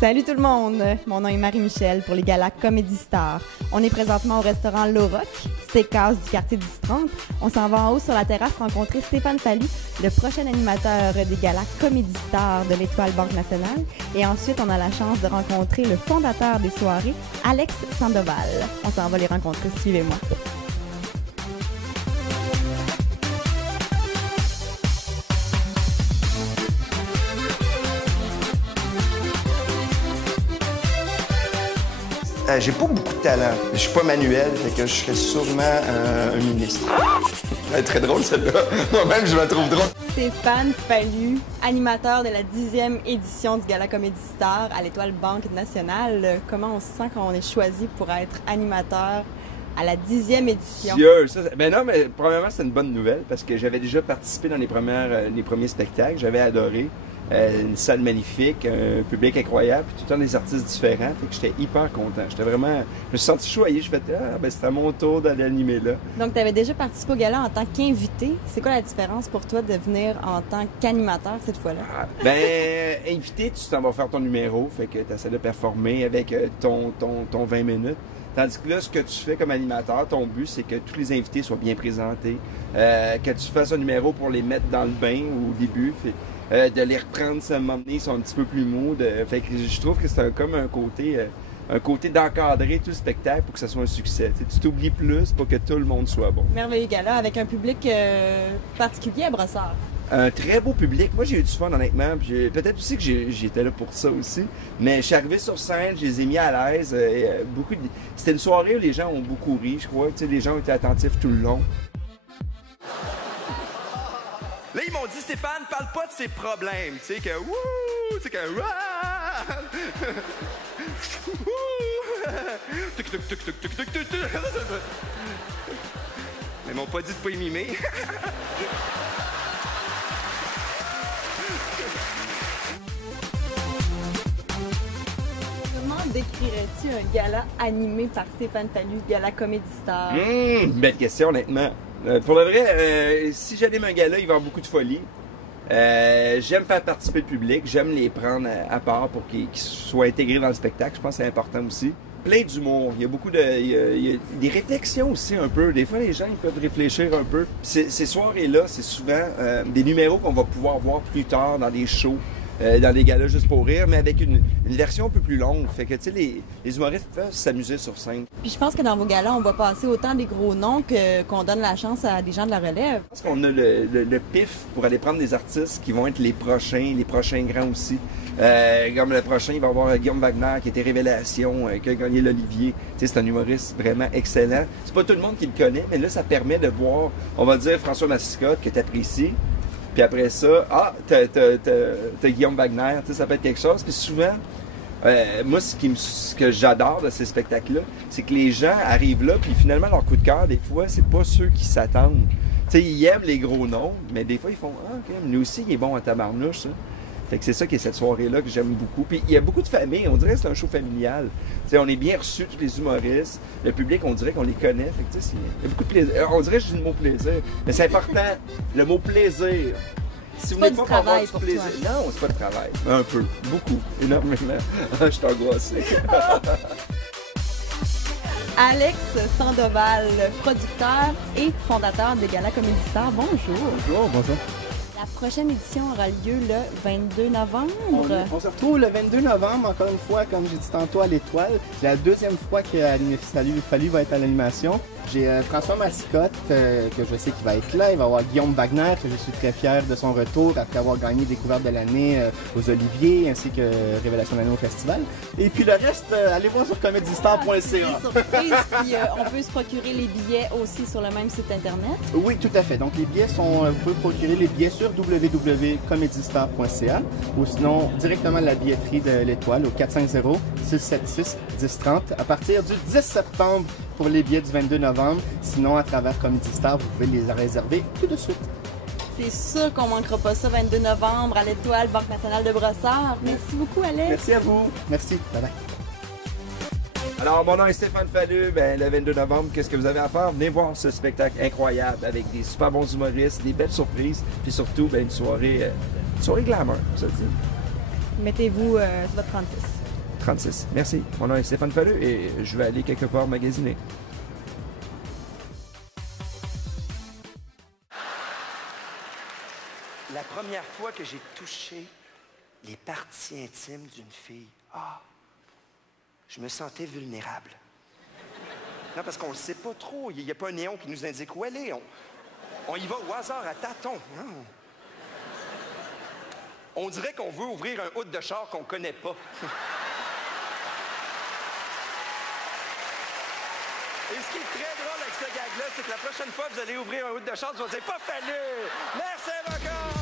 Salut tout le monde! Mon nom est Marie-Michel pour les galas Comedy Star. On est présentement au restaurant L'Auroch, steakhouse du quartier du 30. On s'en va en haut sur la terrasse rencontrer Stéphane Fallu, le prochain animateur des galas Comedy Star de l'Étoile Banque Nationale. Et ensuite, on a la chance de rencontrer le fondateur des soirées, Alex Sandoval. On s'en va les rencontrer, suivez-moi. J'ai pas beaucoup de talent. Je suis pas manuel, fait que je serais sûrement un ministre. Elle est très drôle celle-là. Moi-même, je la trouve drôle. Stéphane Fallu, animateur de la 10e édition du Gala Comedy Star à l'Étoile Banque Nationale. Comment on se sent quand on est choisi pour être animateur à la 10e édition? Ben non, mais premièrement, c'est une bonne nouvelle parce que j'avais déjà participé dans les premiers spectacles. J'avais adoré. Une salle magnifique, un public incroyable, puis tout le temps des artistes différents. Fait que j'étais hyper content. Je me suis senti choyé. Je me suis dit, c'est à mon tour d'aller animer là. Donc, tu avais déjà participé au gala en tant qu'invité. C'est quoi la différence pour toi de venir en tant qu'animateur cette fois-là? Invité, tu t'en vas faire ton numéro. Fait que tu essaies de performer avec ton 20 minutes. Tandis que là, ce que tu fais comme animateur, ton but, c'est que tous les invités soient bien présentés, que tu fasses un numéro pour les mettre dans le bain au début. De les reprendre, ça m'emmener, ils sont un petit peu plus mous. Fait que je trouve que c'est comme un côté d'encadrer tout le spectacle pour que ça soit un succès. Tu t'oublies plus pour que tout le monde soit bon. Merveilleux gala avec un public particulier à Brossard. Un très beau public. Moi, j'ai eu du fun, honnêtement. Peut-être aussi que j'étais là pour ça aussi. Mais je suis arrivé sur scène, je les ai mis à l'aise. C'était une soirée où les gens ont beaucoup ri, je crois. Les gens ont été attentifs tout le long. Là, ils m'ont dit, Stéphane, parle pas de ses problèmes. Tu sais, que wouh, tu sais, que mais ils m'ont pas dit de pas y mimer. Comment décrirais-tu un gala animé par Stéphane Fallu, Gala Comedy Star? Belle question, honnêtement. Pour le vrai, si j'anime un gala, il va y avoir beaucoup de folie. J'aime faire participer le public, j'aime les prendre à part pour qu'ils soient intégrés dans le spectacle. Je pense que c'est important aussi. Plein d'humour, il y a beaucoup il y a des réflexions aussi un peu. Des fois, les gens ils peuvent réfléchir un peu. Ces soirées-là, c'est souvent des numéros qu'on va pouvoir voir plus tard dans des shows. Dans des galas juste pour rire, mais avec une version un peu plus longue. Fait que, tu sais, les humoristes peuvent s'amuser sur scène. Puis je pense que dans vos galas, on va passer autant des gros noms qu'on donne la chance à des gens de la relève. Je pense qu'on a le pif pour aller prendre des artistes qui vont être les prochains grands aussi. Comme le prochain, il va y avoir Guillaume Wagner qui était Révélation, qui a gagné l'Olivier. Tu sais, c'est un humoriste vraiment excellent. C'est pas tout le monde qui le connaît, mais là, ça permet de voir, on va dire, François Massicotte, que tu apprécies. Puis après ça, t'as Guillaume Wagner, ça peut être quelque chose. Puis souvent, moi, ce que j'adore de ces spectacles-là, c'est que les gens arrivent là, puis finalement, leur coup de cœur, des fois, c'est pas ceux qui s'attendent. Tu sais, ils aiment les gros noms, mais des fois, ils font « Ah, OK, lui aussi, il est bon à tabarnouche, ça. » Fait que c'est ça qui est cette soirée-là que j'aime beaucoup. Puis il y a beaucoup de familles, on dirait que c'est un show familial. Tu sais, on est bien reçus, tous les humoristes. Le public, on dirait qu'on les connaît. Fait que tu sais, il y a beaucoup de plaisir. On dirait que je dis le mot plaisir. Mais c'est important, le mot plaisir. Si vous n'êtes pas pour avoir du plaisir. Non, c'est pas de travail. Un peu. Beaucoup. Énormément. Je suis angoissé. Alex Sandoval, producteur et fondateur de Gala Comedy Star. Bonjour. Bonjour, bonjour. La prochaine édition aura lieu le 22 novembre. On se retrouve le 22 novembre, encore une fois, comme j'ai dit tantôt, à l'Étoile. C'est la deuxième fois que Fallu va être à l'animation. J'ai François Massicotte, que je sais qu'il va être là. Il va y avoir Guillaume Wagner, que je suis très fier de son retour après avoir gagné Découverte de l'année aux Oliviers, ainsi que Révélation de l'année au festival. Et puis le reste, allez voir sur comedystar.ca. Surprise, puis on peut se procurer les billets aussi sur le même site internet. Oui, tout à fait. Donc les billets sont, vous pouvez procurer les billets sur www.comedystar.ca ou sinon directement à la billetterie de l'Étoile au 450-676-1030 à partir du 10 septembre pour les billets du 22 novembre. Sinon, à travers Comedy Star, vous pouvez les réserver tout de suite. C'est sûr qu'on manquera pas ça 22 novembre à l'Étoile, Banque Nationale de Brossard. Merci beaucoup, Alex. Merci à vous. Merci. Bye bye. Alors, mon nom est Stéphane Fallu. Le 22 novembre, qu'est-ce que vous avez à faire? Venez voir ce spectacle incroyable avec des super bons humoristes, des belles surprises, puis surtout, une soirée Soirée glamour, ça dit. Mettez-vous sur votre 36. 36. Merci. Mon nom est Stéphane Fallu et je vais aller quelque part magasiner. La première fois que j'ai touché les parties intimes d'une fille, je me sentais vulnérable. Non, parce qu'on ne sait pas trop. Il n'y a pas un néon qui nous indique où elle est. On y va au hasard, à tâtons. Non. On dirait qu'on veut ouvrir un hood de char qu'on connaît pas. Et ce qui est très drôle avec ce gag-là, c'est que la prochaine fois que vous allez ouvrir un hood de char, vous allez dire « Pas fallu! Merci encore! »